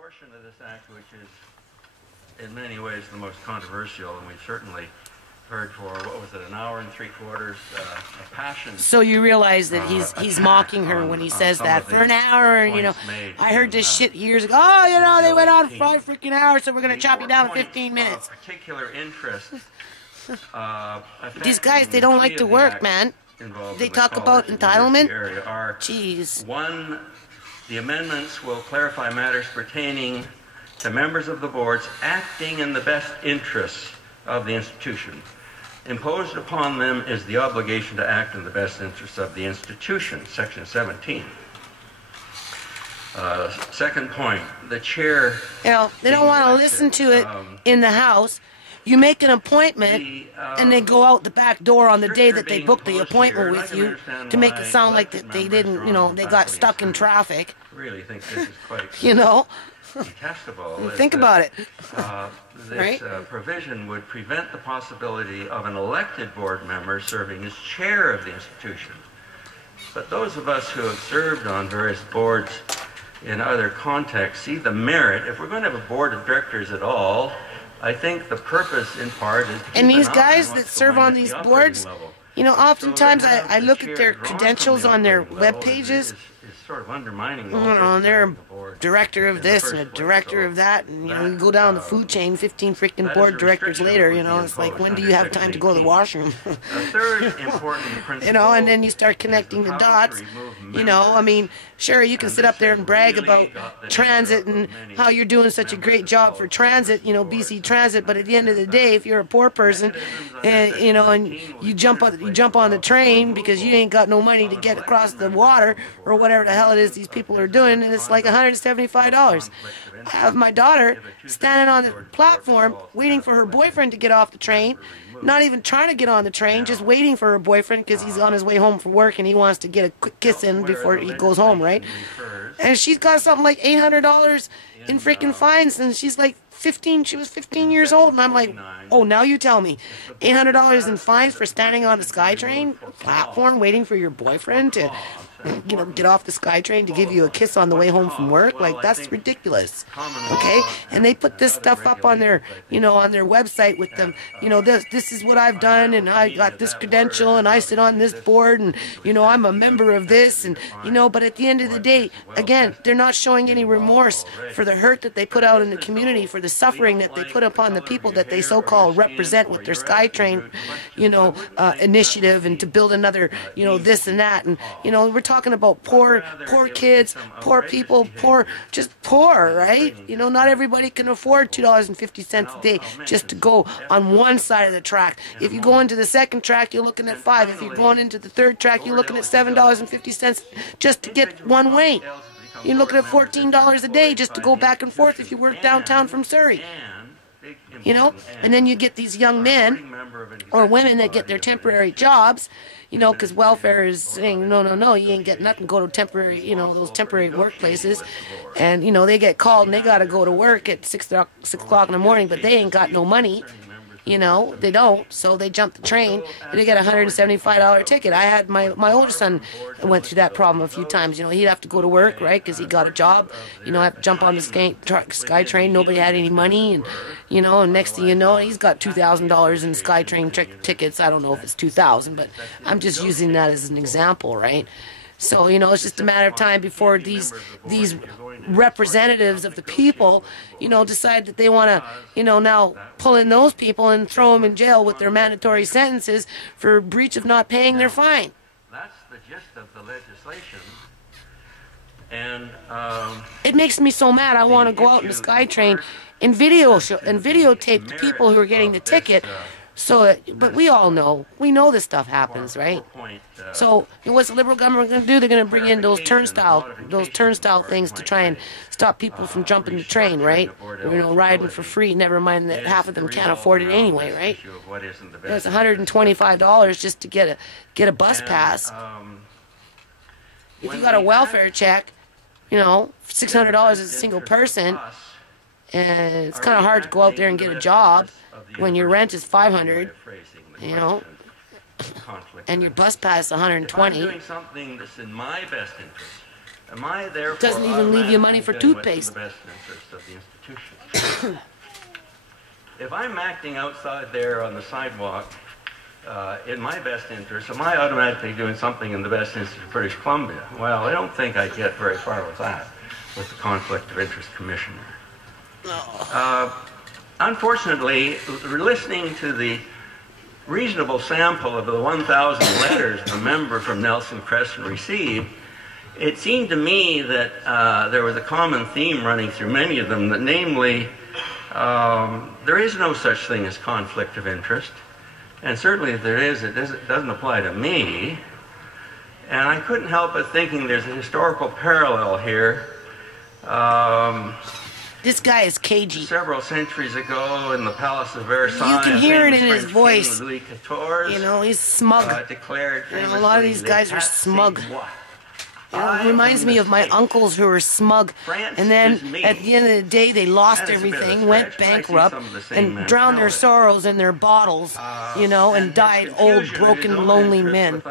portion of this act which is in many ways the most controversial, and we've certainly heard for, what was it, an hour and three-quarters, a passion. So you realize that he's mocking her when he says that for an hour, you know. I heard this shit years ago. Oh, you know, they went on 5 freaking hours, so we're going to chop you down in 15 minutes. Particular interest. These guys, they don't like to work, man. They talk about entitlement. Jeez. One, the amendments will clarify matters pertaining to members of the boards acting in the best interests of the institution. Imposed upon them is the obligation to act in the best interests of the institution, Section 17. Second point, the chair... You know, they don't want to listen to it in the House. You make an appointment, and they go out the back door on the day that they booked the appointment with you to make it sound like that they didn't, you know, they got stuck in traffic. I really think this is quite... You know? Detestable. Think about it. This provision would prevent the possibility of an elected board member serving as chair of the institution. But those of us who have served on various boards in other contexts see the merit. If we're going to have a board of directors at all, I think the purpose in part is to and these guys that serve on these boards, you know, oftentimes I look at their credentials on their web pages. Sort of undermining they're a director of this and a director of that, and you know, you go down the food chain, 15 freaking board directors later, you know, it's like, when do you have time to go to the washroom? You know, and then you start connecting the dots, you know, I mean, sure, you can sit up there and brag about transit and how you're doing such a great job for transit, you know, BC Transit, but at the end of the day, if you're a poor person, and you know, and you jump on the train because you ain't got no money to get across the water or whatever the hell it is these people are doing, and it's like $175. I have my daughter standing on the platform waiting for her boyfriend to get off the train, not even trying to get on the train, just waiting for her boyfriend because he's on his way home from work and he wants to get a quick kiss in before he goes home, right? And she's got something like $800 in freaking fines, and she's like 15, she was 15 years old, and I'm like, oh, now you tell me, $800 in fines for standing on the SkyTrain platform waiting for your boyfriend to, you know, get off the SkyTrain to give you a kiss on the way home from work? Like, that's ridiculous. Okay? And they put this stuff up on their, you know, on their website with them, you know, this is what I've done, and I got this credential, and I sit on this board, and, you know, I'm a member of this, and, you know, but at the end of the day, again, they're not showing any remorse for the hurt that they put out in the community, for the suffering that they put upon the people that they so-called represent with their SkyTrain, you know, initiative, and to build another, you know, this and that, and, you know, we're talking about poor kids, poor people, just poor, right? You know, not everybody can afford $2.50 a day just to go on one side of the track. If you go into the second track, you're looking at $5. If you're going into the third track, you're looking at $7.50 just to get one way. You're looking at $14 a day just to go back and forth if you work downtown from Surrey. You know, and then you get these young men or women that get their temporary jobs, you know, because welfare is saying, no, you ain't getting nothing, go to temporary, you know, those temporary workplaces, and, you know, they get called and they got to go to work at 6 o'clock in the morning, but they ain't got no money. You know, they don't, so they jump the train, and they get a $175 ticket. I had my older son went through that problem a few times. You know, he'd have to go to work, right, because he got a job. You know, have to jump on the SkyTrain. Nobody had any money, and, you know, and next thing you know, he's got $2,000 in SkyTrain tickets. I don't know if it's $2,000, but I'm just using that as an example, right? So, you know, it's just a matter of time before these representatives of the people, you know, decide that they want to, you know, now pull in those people and throw them in jail with their mandatory sentences for breach of not paying their fine. That's the gist of the legislation. And it makes me so mad. I want to go out in the SkyTrain and videotape the people who are getting the ticket. So, but we all know, this stuff happens, right? So, what's the Liberal government going to do? They're going to bring in those turnstile things to try and stop people from jumping the train, right? You know, riding for free. Never mind that half of them can't afford it anyway, right? It's $125 just to get a bus pass. If you got a welfare check, you know, $600 as a single person, and it's kind of hard to go out there and get a job when your rent is $500, you know, and your bus pass is $120. If I'm doing something that's in my best interest, Am I therefore doesn't even leave you money for toothpaste? The best interest of the institution. If I'm acting outside there on the sidewalk in my best interest, am I automatically doing something in the best interest of British Columbia? Well, I don't think I'd get very far with that, with the Conflict of Interest Commissioner. No. Unfortunately, listening to the reasonable sample of the 1,000 letters the member from Nelson Crescent received, it seemed to me that there was a common theme running through many of them, that namely, there is no such thing as conflict of interest. And certainly if there is, it doesn't apply to me. And I couldn't help but thinking there's a historical parallel here. This guy is cagey. Several centuries ago in the Palace of Versailles, you can hear it in his voice. Louis XIV, you know, he's smug. Declared a lot of these guys are smug. You know, it reminds me of my uncles who were smug, and then at the end of the day they lost everything, went bankrupt, and drowned their sorrows in their bottles, you know, and died old, broken, lonely men.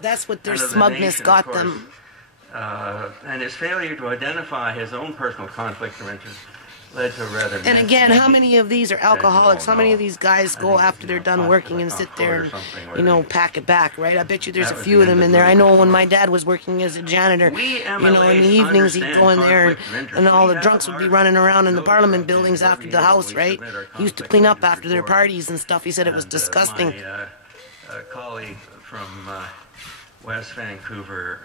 That's what their smugness got them. And his failure to identify his own personal conflict of interest led to a rather... And again, how many of these are alcoholics? How many of these guys go after they're done working and sit there and, you know, pack it back, right? I bet you there's a few of them in there. I know when my dad was working as a janitor, you know, in the evenings he'd go in there and all the drunks would be running around in the Parliament buildings after the House, right? He used to clean up after their parties and stuff. He said it was disgusting. My colleague from... West Vancouver,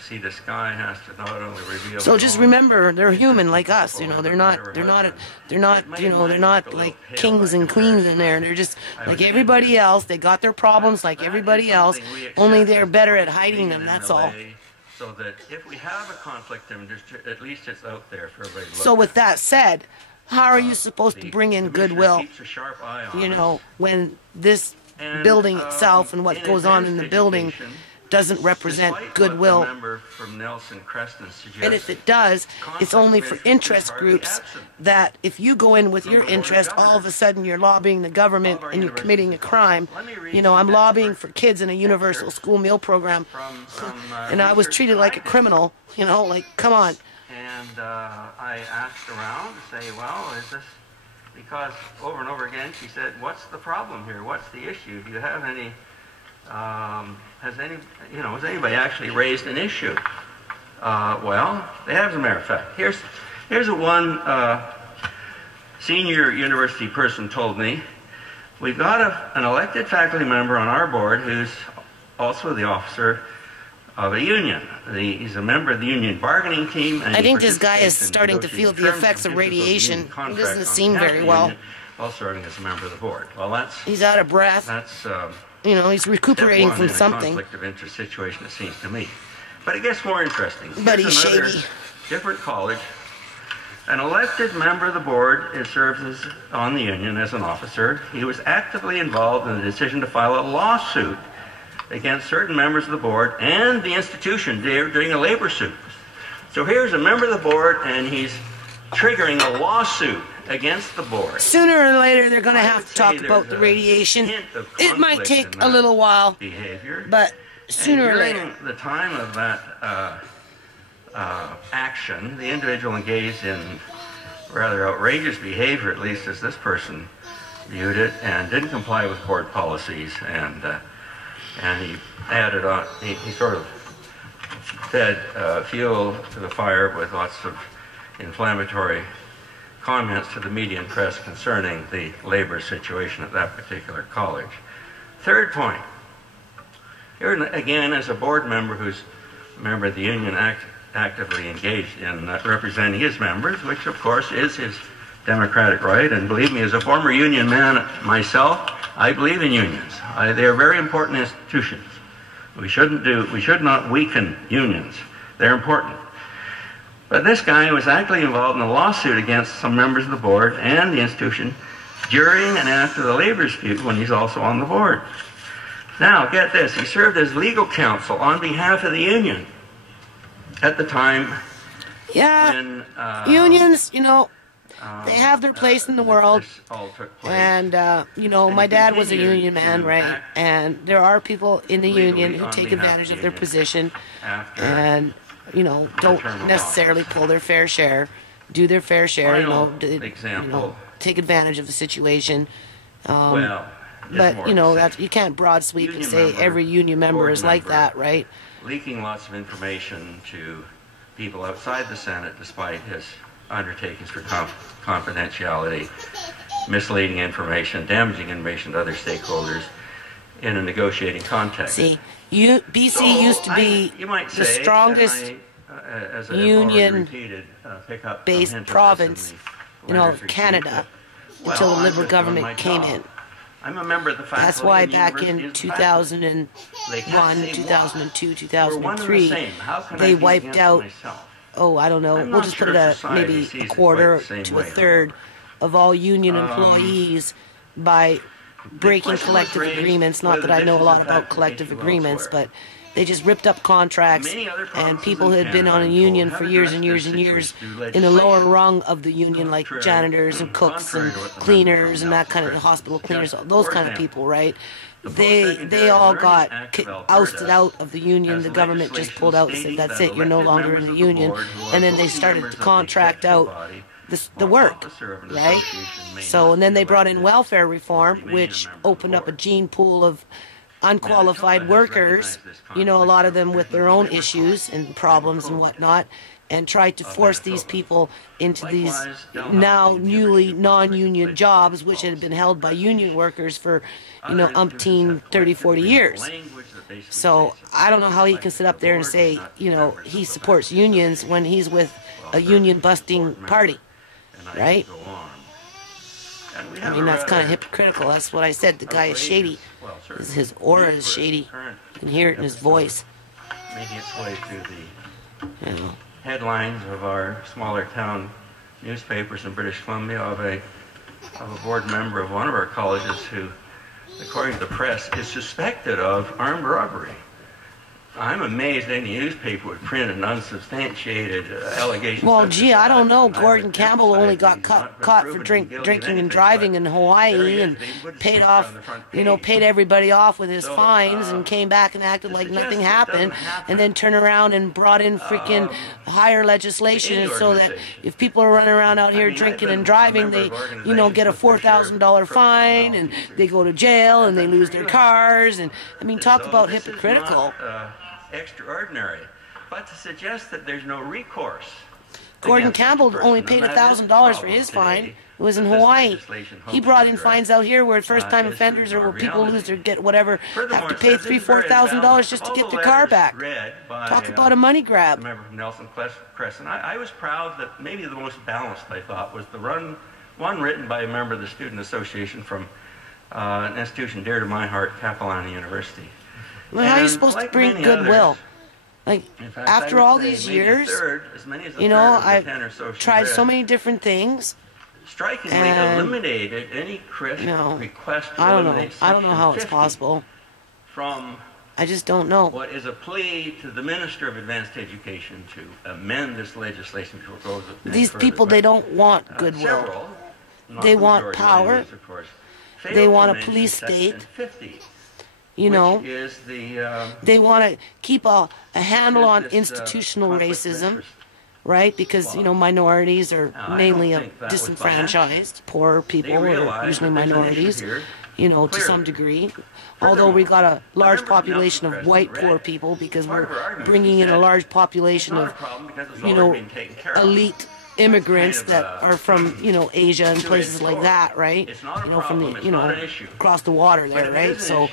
See the Sky has to not only reveal... So just remember, they're human like us, you know, they're not, you know, they're not like kings and queens in there. They're just like everybody else. They got their problems like everybody else, only they're better at hiding them, that's all. So that if we have a conflict, at least it's out there for everybody to look So with that said, how are you supposed to bring in goodwill, you know, when this building itself and what goes on in the building doesn't represent goodwill? And if it does, it's only for interest groups that if you go in with your interest, all of a sudden you're lobbying the government and you're committing a crime. You know, I'm lobbying for kids in a universal school meal program, and I was treated like a criminal, you know, like, come on. And I asked around to say, well, is this... Because over and over again she said, what's the problem here? What's the issue? Do you have any... has anybody actually raised an issue? Well, they have, as a matter of fact. Here's one senior university person told me. We've got an elected faculty member on our board who's also the officer of a union. He's a member of the union bargaining team. And I think this guy is starting to feel the effects of radiation. He doesn't seem very well. While serving as a member of the board. Well, he's out of breath. That's... you know, he's recuperating from something. Conflict of interest situation, it seems to me. But it gets more interesting. But he's shady. Different college. An elected member of the board serves on the union as an officer. He was actively involved in the decision to file a lawsuit against certain members of the board and the institution during a labor suit. So here's a member of the board, and he's triggering a lawsuit against the board. Sooner or later, they're going to have to talk about the radiation. It might take a little while, but sooner or later. During the time of that action, the individual engaged in rather outrageous behavior, at least as this person viewed it, and didn't comply with board policies, and he added on, he sort of fed fuel to the fire with lots of inflammatory comments to the media and press concerning the labor situation at that particular college. Third point, here again as a board member who's a member of the union actively engaged in representing his members, which of course is his democratic right, and believe me, as a former union man myself, I believe in unions. They are very important institutions. We should not weaken unions. They're important. But this guy was actively involved in a lawsuit against some members of the board and the institution during and after the labor dispute when he's also on the board. Now, get this, he served as legal counsel on behalf of the union at the time when... unions, you know, they have their place in the world, and, you know, my dad was a union man, right, and there are people in the union who take advantage of their position, and you know, don't necessarily pull their fair share, do their fair share, you know, take advantage of the situation. But you know, that you can't broad sweep and say every union member is like that, right? Leaking lots of information to people outside the Senate despite his undertakings for confidentiality, misleading information, damaging information to other stakeholders in a negotiating context. See, BC used to be the strongest union-based province in all of Canada until the Liberal government came in. I'm a member of the faculty. That's why back in 2001, 2002, 2003, they wiped out, I don't know, we'll just put it at maybe a quarter to a third of all union employees by breaking collective agreements. Not that I know a lot about collective agreements, but they just ripped up contracts, and people who had been on a union for years and years and years in the lower rung of the union, like janitors and cooks and cleaners and that kind of hospital cleaners, those kind of people, right? They all got ousted out of the union. The government just pulled out and said, that's it, you're no longer in the union. And then they started to contract out the work, right? So, and then they brought in welfare reform, which opened up a gene pool of unqualified workers, you know, a lot of them with their own issues and problems and whatnot, and tried to force these people into these now newly non-union jobs, which had been held by union workers for, you know, umpteen 30, 40 years. So I don't know how he can sit up there and say, you know, he supports unions when he's with a union-busting party, right? I mean, that's kind of hypocritical. That's what I said. The guy is shady. His aura is shady. You can hear it in his voice. Making its way through the headlines of our smaller town newspapers in British Columbia of a board member of one of our colleges who, according to the press, is suspected of armed robbery. I'm amazed any newspaper would print an unsubstantiated allegation. Well, gee, I don't know. Gordon Campbell only got caught for drinking and driving in Hawaii and paid off, you know, paid everybody off with his fines and came back and acted like nothing happened, and then turned around and brought in freaking higher legislation so that if people are running around out here drinking and driving, they, you know, get a $4,000 fine and they go to jail and they lose their cars. And I mean, talk about hypocritical. Extraordinary, but to suggest that there's no recourse. Gordon Campbell only paid $1,000 for his fine. It was in Hawaii. He brought in fines out here where first-time offenders or where people lose their whatever have to pay $3,000-$4,000 just to get their car back. Talk about a money grab. Member from Nelson Crescent. I was proud that maybe the most balanced, I thought, was the one written by a member of the Student Association from an institution dear to my heart, Capilano University. Well, how are you supposed to bring goodwill? Like, after all these years, you know, I've tried so many different things. Strikingly eliminated any request to eliminate I don't know how it's possible. I just don't know. What is a plea to the Minister of Advanced Education to amend this legislation to propose it. These people, they don't want goodwill. They want power. They want a police state. You know, they want to keep a handle on institutional racism, right? Because, you know, minorities are mainly disenfranchised. Poor people are usually minorities, you know, to some degree. Although we got a large population of white poor people because we're bringing in a large population of, you know, elite immigrants that are from, you know, Asia and places like that, right? You know, from the, you know, across the water there, right? So,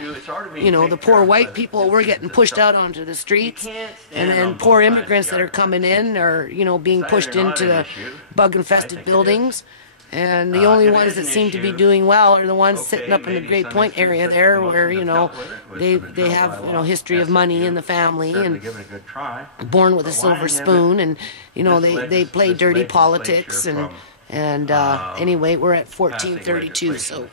you know, the poor white people, we're getting pushed out onto the streets, and then poor immigrants that are coming in are, you know, being pushed into the bug-infested buildings. And the only ones that seem to be doing well are the ones sitting up in the Great Point area there, where, you know, they have, you know, history of money in the family and born with a silver spoon, and, you know, they play dirty politics, and anyway, we're at 1432, so